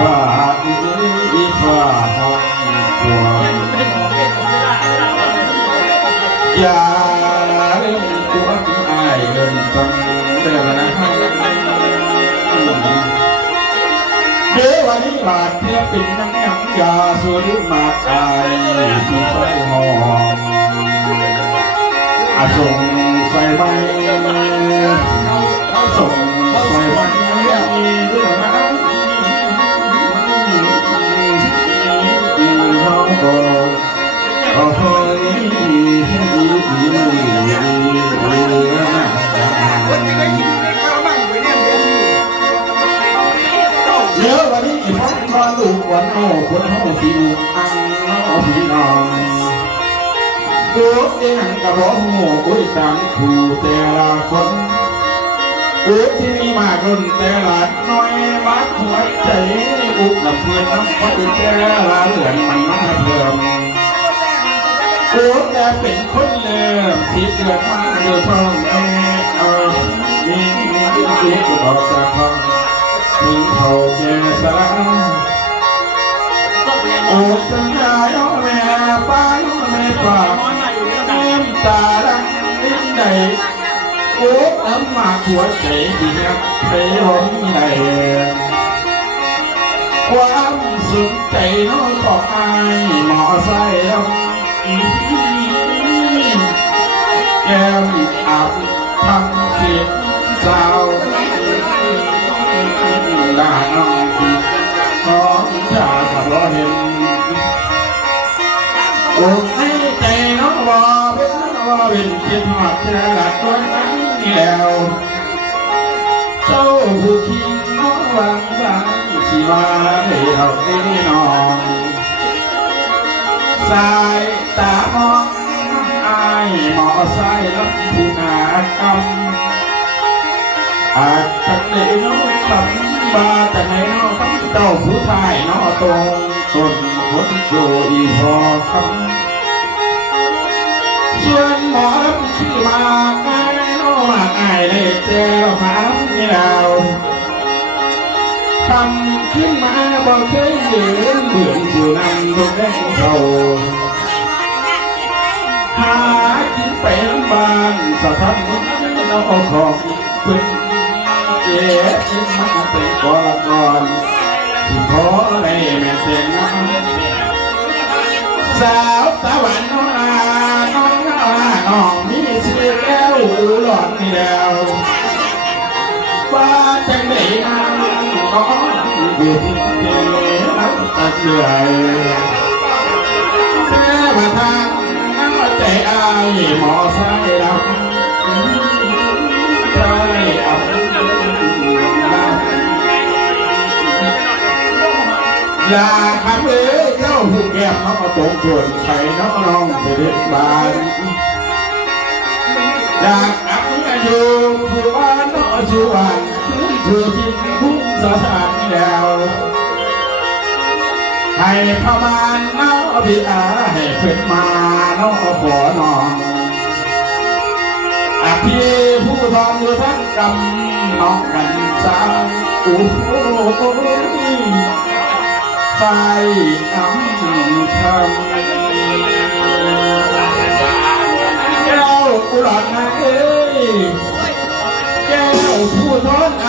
ฟ้าอีฟ้าห้องกวางอย่าเล่นกวนอายเงินจังเดือนนะเดี๋ยววันนี้บาดเทียบเป็นน้ำยำยาสูดมาตายที่ใส่หอมอาส่งใส่ใบส่งใส่ใบเรื่องนั้นเขาบอกเขาเคยเดี๋ยววันนี้พ่อมาดูวันโอ้คนห้องสีอังเอาสีนองกูเองกับร้องโง่กูต่างคู่แต่ละคนกูที่มีมากรุ่นแต่ละน้อยบัดหัวใจอุกน้ำเพื่อนน้ำพัดแต่ละเหลือนมันมาเพิ่มกูจะเป็นคนเลิมที่เกิดมาโดยท้องแม่มีลูกดอกจากท้องถึงเขาแก่สาโอ้สัญญาโยแม่ป้าโยแม่ป้าน้ำตาดังลิ้นใดโอ้น้ำมาหัวใจที่ยับไปล้มใดความสนใจน้องของอายหมอใส่ลำแก้มอาบทำเสียงสาวด่าน้องที่ของชาขับรถเห็นโอ้ในใจน้องว่าเป็นคิดหอดเธอหลักตัวนั้นนี่แล้วเจ้าผู้คิงน้องหวังสิว่าให้เราได้นอนสายตามองอายหมอใส่ลำผู้นากำอาจจะในน้องคำบาแต่ในน้องคำเจ้าผู้ชายน้องตรงต้นคนโจอีพอคำส่วนหมอลำที่มาง่ายน้องมาง่ายเลยเจ้าหาไม่แล้วคำขึ้นมาบอกเคยเห็นเหมือนอยู่นำลูกแดงเขาหากินไปลำบากสะท้อนน้องของเพิ่งเจ็บชิ้นมาเป็นก่อนที่พอได้แม่เต็มน้ำสาวตะวันน้องมีเสียแล้วหลอนนี่แล้วว่าจังได้น้องอยู่ที่เดียวน้ำตัดเหนื่อยแต่มาทางน้ำใจอายหมอใส่ลำใจอับอย่าทำเลยเจ้าผู้แก้มน้องตรงส่วนไข่น้องเสด็จบานอยากอับอยู่ผู้บ้านน้องชวนคือจิตพุ่งสะสานแล้วให้พมานน้องบิดาให้เพื่อนมาน้องขอน้องอาพี่ผู้ทองอยู่ทั้งกำน้องกันสามโอ้โหไปน้ำคำแก้วกุหลาบนาเอ้ยแก้วผู้ทอนไอ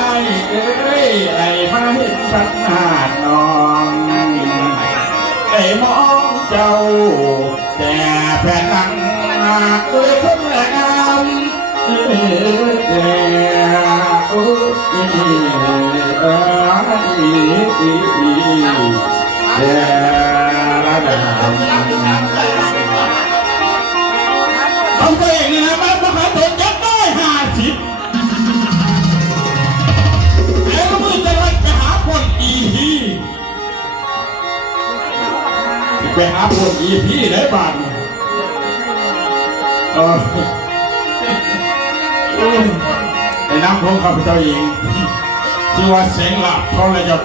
เอ้ยไอ้มาเห็นชัดหน้าน้องไอ้มองเจ้าแต่แผ่นหลังเอ้ยคนละงามเอ้ยเขาตัวเองนี่นะบ้านพวกเขาตัวยัดได้50แล้วมือจะไล่ไปหาคนอีพีไปหาคนอีพีได้บ้านไอ้น้ำพงข้าพเจ้าเองชื่อว่าเสียงหลับเขาเลยจะ